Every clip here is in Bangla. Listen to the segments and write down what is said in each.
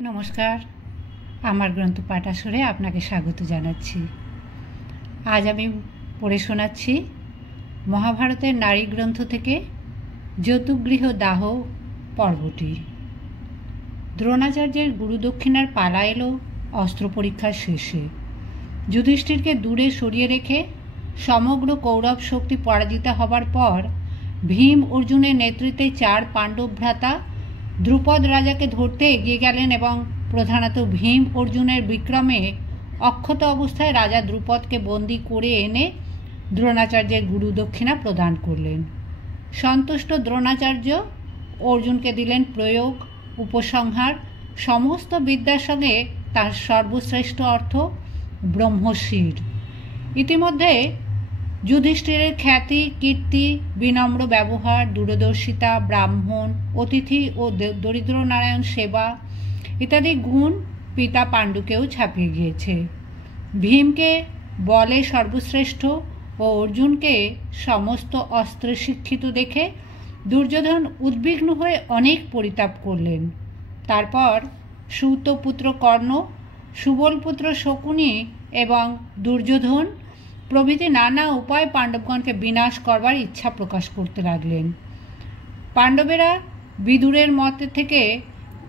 নমস্কার, আমার গ্রন্থ পাঠ আসরে আপনাকে স্বাগত জানাচ্ছি। আজ আমি পড়ে শোনাচ্ছি মহাভারতের নারী গ্রন্থ থেকে যতুগৃহ দাহ পর্বটি। দ্রোণাচার্যের গুরুদক্ষিণার পালা এলো অস্ত্র পরীক্ষার শেষে। যুধিষ্ঠিরকে দূরে সরিয়ে রেখে সমগ্র কৌরব শক্তি পরাজিত হবার পর ভীম অর্জুনের নেতৃত্বে 4 পাণ্ডব ভ্রাতা দ্রুপদ রাজাকে ধরতে এগিয়ে গেলেন এবং প্রধানত ভীম অর্জুনের বিক্রমে অক্ষত অবস্থায় রাজা দ্রুপদকে বন্দী করে এনে দ্রোণাচার্যের গুরুদক্ষিণা প্রদান করলেন। সন্তুষ্ট দ্রোণাচার্য অর্জুনকে দিলেন প্রয়োগ, উপসংহার, সমস্ত বিদ্যার সঙ্গে তার সর্বশ্রেষ্ঠ অর্থ ব্রহ্মশির। ইতিমধ্যে যুধিষ্ঠিরের খ্যাতি, কীর্তি, বিনম্র ব্যবহার, দূরদর্শিতা, ব্রাহ্মণ, অতিথি ও দরিদ্র নারায়ণ সেবা ইত্যাদি গুণ পিতা পাণ্ডুকেও ছাপিয়ে গিয়েছে। ভীমকে বলে সর্বশ্রেষ্ঠ ও অর্জুনকে সমস্ত অস্ত্রে শিক্ষিত দেখে দুর্যোধন উদ্বিগ্ন হয়ে অনেক পরিতাপ করলেন। তারপর সূতপুত্র কর্ণ, সুবলপুত্র শকুনি এবং দুর্যোধন প্রভৃতি নানা উপায় পাণ্ডবগণকে বিনাশ করবার ইচ্ছা প্রকাশ করতে লাগলেন। পাণ্ডবেরা বিদুরের মত থেকে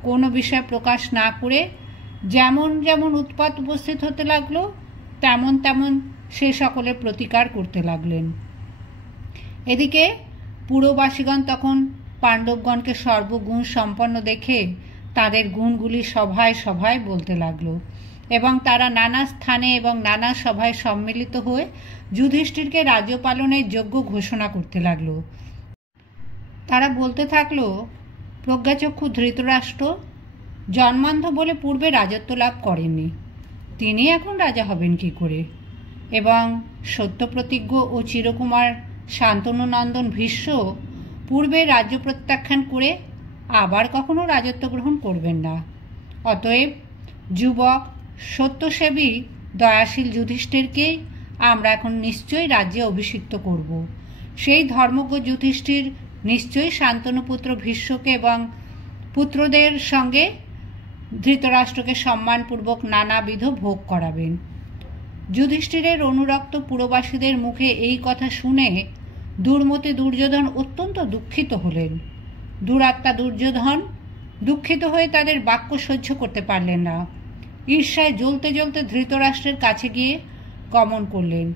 কোনো বিষয় প্রকাশ না করে যেমন যেমন উৎপাত উপস্থিত হতে লাগলো তেমন তেমন সে সকলের প্রতিকার করতে লাগলেন। এদিকে পুরবাসীগণ তখন পাণ্ডবগণকে সর্বগুণ সম্পন্ন দেখে তাদের গুণগুলি সভায় সভায় বলতে লাগলো এবং তারা নানা স্থানে এবং নানা সভায় সম্মিলিত হয়ে যুধিষ্ঠিরকে রাজ্য পালনের যোগ্য ঘোষণা করতে লাগলো। তারা বলতে থাকলো, প্রজ্ঞাচক্ষু ধৃতরাষ্ট্র জন্মান্ধ বলে পূর্বে রাজত্ব লাভ করেননি, তিনি এখন রাজা হবেন কি করে? এবং সত্যপ্রতিজ্ঞ ও চিরকুমার শান্তনুনন্দন ভীষ্ম পূর্বে রাজ্য প্রত্যাখ্যান করে আবার কখনো রাজত্ব গ্রহণ করবেন না। অতএব যুবক সত্যসেবী দয়াশীল যুধিষ্ঠিরকে আমরা এখন নিশ্চয়ই রাজ্যে অভিষিক্ত করব। সেই ধর্মজ্ঞ যুধিষ্ঠির নিশ্চয়ই শান্তনুপুত্র ভীষ্মকে এবং পুত্রদের সঙ্গে ধৃতরাষ্ট্রকে সম্মানপূর্বক নানাবিধ ভোগ করাবেন। যুধিষ্ঠিরের অনুরক্ত পুরবাসীদের মুখে এই কথা শুনে দুর্মতি দুর্যোধন অত্যন্ত দুঃখিত হলেন। দুরাত্মা দুর্যোধন দুঃখিত হয়ে তাদের বাক্য সহ্য করতে পারলেন না। ঈর্ষায় জ্বলতে জ্বলতে ধৃতরাষ্ট্রের কাছে গিয়ে গমন করলেন।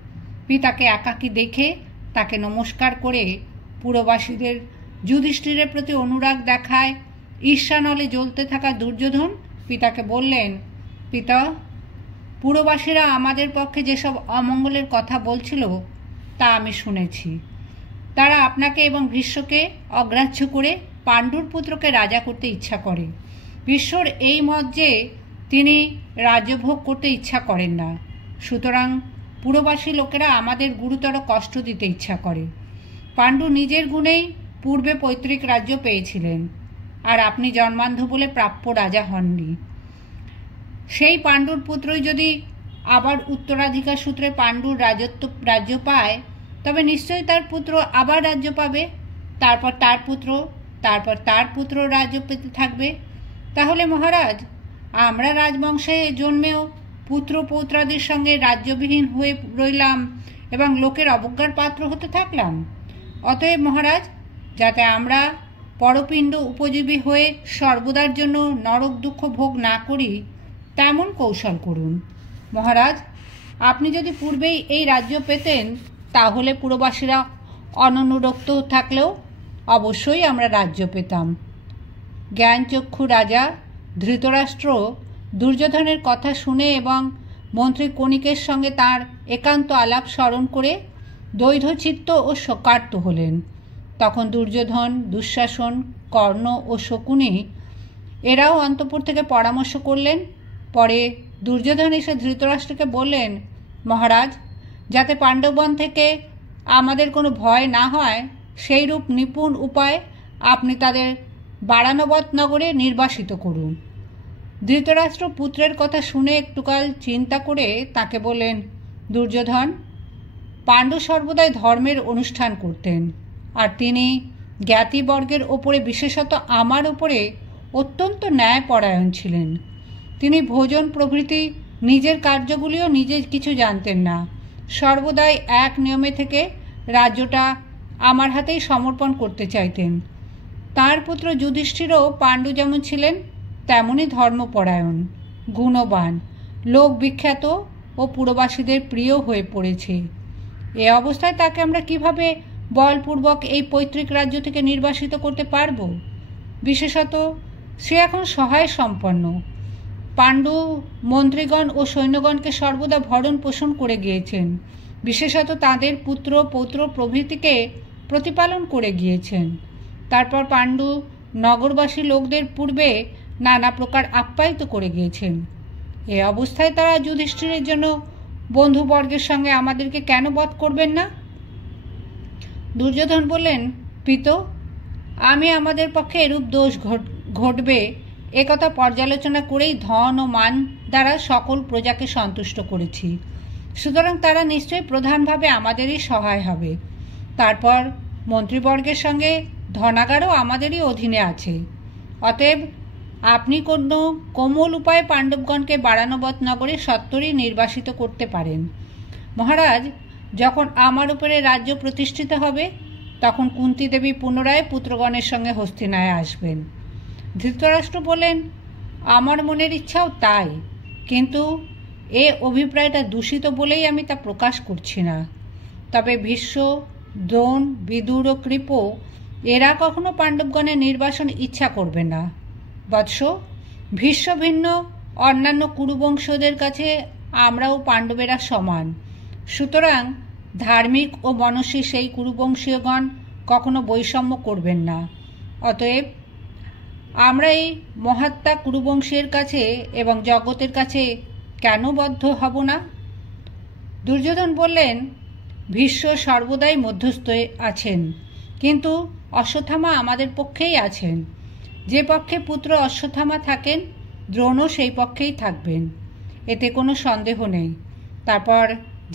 পিতাকে একাকী দেখে তাকে নমস্কার করে পুরবাসীদের যুধিষ্ঠিরের প্রতি অনুরাগ দেখায় ঈর্ষানলে জ্বলতে থাকা দুর্যোধন পিতাকে বললেন, পিতা, পুরবাসীরা আমাদের পক্ষে যেসব অমঙ্গলের কথা বলছিল তা আমি শুনেছি। তারা আপনাকে এবং ভীষ্মকে অগ্রাহ্য করে পাণ্ডুর পুত্রকে রাজা করতে ইচ্ছা করে। ভীষ্মর এই মত যে তিনি রাজ্যভোগ করতে ইচ্ছা করেন না, সুতরাং পুরবাসী লোকেরা আমাদের গুরুতর কষ্ট দিতে ইচ্ছা করে। পাণ্ডু নিজের গুণেই পূর্বে পৈতৃক রাজ্য পেয়েছিলেন, আর আপনি জন্মান্ধ বলে প্রাপ্য রাজা হননি। সেই পাণ্ডুর পুত্রই যদি আবার উত্তরাধিকার সূত্রে পাণ্ডুর রাজ্য পায়, তবে নিশ্চয়ই তার পুত্র আবার রাজ্য পাবে, তারপর তার পুত্র রাজ্য পেতে থাকবে। তাহলে মহারাজ, আমরা রাজবংশে জন্মেও পুত্র পৌত্রাদির সঙ্গে রাজ্যবিহীন হয়ে রইলাম এবং লোকের অবজ্ঞার পাত্র হতে থাকলাম। অতএব মহারাজ, যাতে আমরা পরপিণ্ড উপজীবী হয়ে সর্বদার জন্য নরক দুঃখ ভোগ না করি তেমন কৌশল করুন। মহারাজ, আপনি যদি পূর্বেই এই রাজ্য পেতেন তাহলে পুরবাসীরা অননুরক্ত থাকলেও অবশ্যই আমরা রাজ্য পেতাম। জ্ঞানচক্ষু রাজা ধৃতরাষ্ট্র দুর্যোধনের কথা শুনে এবং মন্ত্রী কণিকের সঙ্গে তার একান্ত আলাপ স্মরণ করে দৈধচিত্ত ও শোকার্ত হলেন। তখন দুর্যোধন, দুঃশাসন, কর্ণ ও শকুনি এরাও অন্তঃপুর থেকে পরামর্শ করলেন। পরে দুর্যোধন এসে ধৃতরাষ্ট্রকে বললেন, মহারাজ, যাতে পাণ্ডবগণ থেকে আমাদের কোনো ভয় না হয় সেইরূপ নিপুণ উপায় আপনি তাদের বারানবত নগরে নির্বাসিত করুন। ধৃতরাষ্ট্র পুত্রের কথা শুনে একটুকাল চিন্তা করে তাকে বললেন, দুর্যোধন, পাণ্ডু সর্বদাই ধর্মের অনুষ্ঠান করতেন, আর তিনি জ্ঞাতিবর্গের ওপরে, বিশেষত আমার ওপরে অত্যন্ত ন্যায়পরায়ণ ছিলেন। তিনি ভোজন প্রভৃতি নিজের কার্যগুলিও নিজে কিছু জানতেন না। সর্বদাই এক নিয়মে থেকে রাজ্যটা আমার হাতেই সমর্পণ করতে চাইতেন। তাঁর পুত্র যুধিষ্ঠিরও পাণ্ডু যেমন ছিলেন তেমনই ধর্মপরায়ণ, গুণবান, লোক বিখ্যাত ও পুরবাসীদের প্রিয় হয়ে পড়েছে। এ অবস্থায় তাকে আমরা কিভাবে বলপূর্বক এই পৈতৃক রাজ্য থেকে নির্বাসিত করতে পারব? বিশেষত সে এখন সহায় সম্পন্ন। পাণ্ডু মন্ত্রীগণ ও সৈন্যগণকে সর্বদা ভরণ পোষণ করে গিয়েছেন, বিশেষত তাদের পুত্র পৌত্র প্রভৃতিকে প্রতিপালন করে গিয়েছেন। তারপর পাণ্ডু নগরবাসী লোকদের পূর্বে নানা প্রকার আপ্যায়িত করে গিয়েছেন। এ অবস্থায় তারা যুধিষ্ঠিরের জন্য বন্ধুবর্গের সঙ্গে আমাদেরকে কেন বধ করবেন না? দুর্যোধন বললেন, পিত, আমি আমাদের পক্ষে এরূপ দোষ ঘটবে একথা পর্যালোচনা করেই ধন ও মান দ্বারা সকল প্রজাকে সন্তুষ্ট করেছি। সুতরাং তারা নিশ্চয়ই প্রধানভাবে আমাদেরই সহায় হবে। তারপর মন্ত্রীবর্গের সঙ্গে ধনাগারও আমাদেরই অধীনে আছে। অতএব আপনি কোনো কোমল উপায়ে পাণ্ডবগণকে বারানবত নগরে সত্বরই নির্বাসিত করতে পারেন। মহারাজ, যখন আমার উপরে রাজ্য প্রতিষ্ঠিত হবে তখন কুন্তী দেবী পুনরায় পুত্রগণের সঙ্গে হস্তিনায় আসবেন। ধৃতরাষ্ট্র বললেন, আমার মনের ইচ্ছাও তাই, কিন্তু এ অভিপ্রায়টা দূষিত বলেই আমি তা প্রকাশ করছি না। তবে ভীষ্ম, দ্রোণ, বিদুর ও কৃপ এরা কখনো পাণ্ডবগণের নির্বাসন ইচ্ছা করবে না। বৎস, ভীষ্ম ভিন্ন অন্যান্য কুরুবংশীয়দের কাছে আমরাও পাণ্ডবেরা সমান। সুতরাং ধার্মিক ও মনস্বী সেই কুরুবংশীয়গণ কখনো বৈষম্য করবেন না। অতএব আমরা এই মহাত্মা কুরুবংশীয়ের কাছে এবং জগতের কাছে কেন বদ্ধ হব না? দুর্যোধন বললেন, ভীষ্ম সর্বদাই মধ্যস্থ আছেন, কিন্তু অশ্বত্থামা আমাদের পক্ষেই আছেন। যে পক্ষে পুত্র অশ্বত্থামা থাকেন দ্রোণও সেই পক্ষেই থাকবেন, এতে কোনো সন্দেহ নেই। তারপর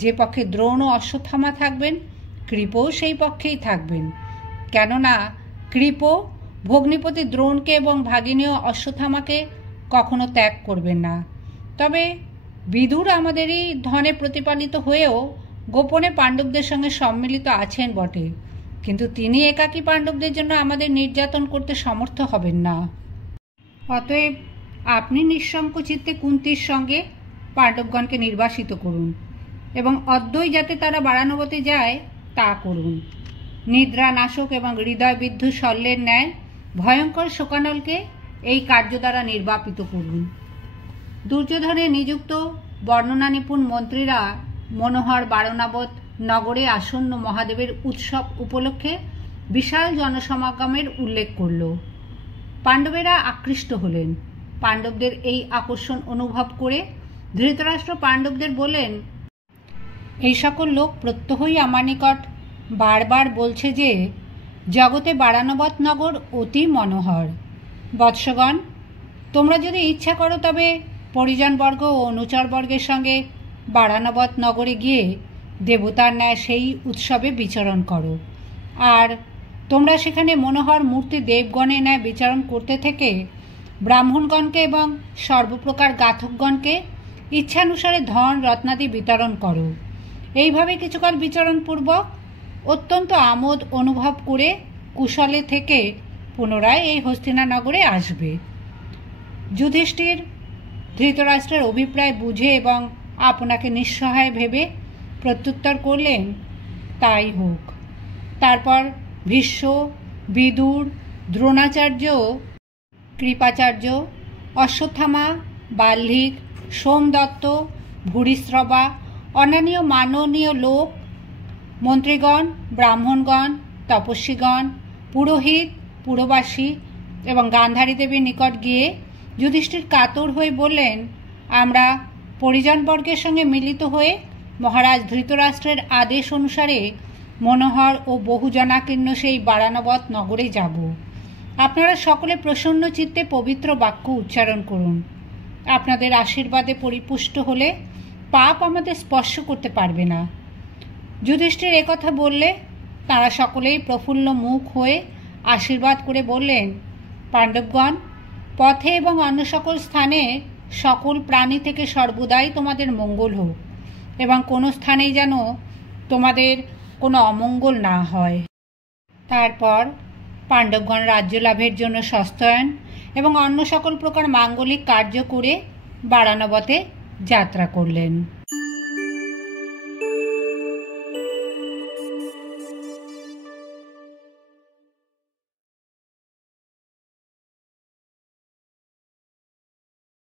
যে পক্ষে দ্রোণ ও অশ্বত্থামা থাকবেন কৃপও সেই পক্ষেই থাকবেন, কেননা কৃপ ভগ্নিপতি দ্রোণকে এবং ভাগিনীয় অশ্বত্থামাকে কখনো ত্যাগ করবেন না। তবে বিদুর আমাদেরই ধনে প্রতিপালিত হয়েও গোপনে পাণ্ডবদের সঙ্গে সম্মিলিত আছেন বটে, কিন্তু তিনি একাকী পাণ্ডবদের জন্য আমাদের নির্যাতন করতে সমর্থ হবেন না। অতএব আপনি নিঃসংকোচিত্তে কুন্তীর সঙ্গে পাণ্ডবগণকে নির্বাসিত করুন এবং অদ্বৈ যাতে তারা বারানবতে যায় তা করুন। নিদ্রা নাশক এবং হৃদয় বিদ্ধ শল্যের ন্যায় ভয়ঙ্কর শোকানলকে এই কার্য দ্বারা নির্বাপিত করুন। দুর্যোধনের নিযুক্ত বর্ণনা নিপুণ মন্ত্রীরা মনোহর বারণাবত নগরে আসন্ন মহাদেবের উৎসব উপলক্ষে বিশাল জনসমাগমের উল্লেখ করল। পাণ্ডবেরা আকৃষ্ট হলেন। পাণ্ডবদের এই আকর্ষণ অনুভব করে ধৃতরাষ্ট্র পাণ্ডবদের বলেন, এই সকল লোক প্রত্যহই আমার নিকট বারবার বলছে যে জগতে বারানবত নগর অতি মনোহর। বৎসগণ, তোমরা যদি ইচ্ছা করো তবে পরিজনবর্গ ও অনুচরবর্গের সঙ্গে বারানবত নগরে গিয়ে দেবতার ন্যায় সেই উৎসবে বিচরণ করো। আর তোমরা সেখানে মনোহর মূর্তি দেবগণের ন্যায় বিচরণ করতে থেকে ব্রাহ্মণগণকে এবং সর্বপ্রকার গাথকগণকে ইচ্ছানুসারে ধন রত্নাদি বিতরণ করো। এইভাবে কিছুকাল বিচরণপূর্বক অত্যন্ত আমোদ অনুভব করে কুশলে থেকে পুনরায় এই হস্তিনানগরে আসবে। যুধিষ্ঠির ধৃতরাষ্ট্রের অভিপ্রায় বুঝে এবং আপনাকে নিঃসহায় ভেবে প্রত্যুত্তর করলেন, তাই হোক। তারপর ভীষ্ম, বিদুর, দ্রোণাচার্য, কৃপাচার্য, অশ্বত্থামা, বাল্মীক, সোমদত্ত, ভূরিশ্রবা, অন্যান্য মাননীয় লোক, মন্ত্রীগণ, ব্রাহ্মণগণ, তপস্বীগণ, পুরোহিত, পুরবাসী এবং গান্ধারী দেবীর নিকট গিয়ে যুধিষ্ঠির কাতর হয়ে বললেন, আমরা পরিজনবর্গের সঙ্গে মিলিত হয়ে মহারাজ ধৃতরাষ্ট্রের আদেশ অনুসারে মনোহর ও বহুজনাকীর্ণ সেই বারানবত নগরে যাব। আপনারা সকলে প্রসন্ন চিত্তে পবিত্র বাক্য উচ্চারণ করুন। আপনাদের আশীর্বাদে পরিপুষ্ট হলে পাপ আমাদের স্পর্শ করতে পারবে না। যুধিষ্ঠির একথা বললে তারা সকলেই প্রফুল্ল মুখ হয়ে আশীর্বাদ করে বললেন, পাণ্ডবগণ, পথে এবং অন্য সকল স্থানে সকল প্রাণী থেকে সর্বদাই তোমাদের মঙ্গল হোক এবং কোনো স্থানেই যেন তোমাদের কোনো অমঙ্গল না হয়। তারপর পাণ্ডবগণ রাজ্য লাভের জন্য সস্তায়ন এবং অন্য সকল প্রকার মাঙ্গলিক কার্য করে বারাণবতে যাত্রা করলেন।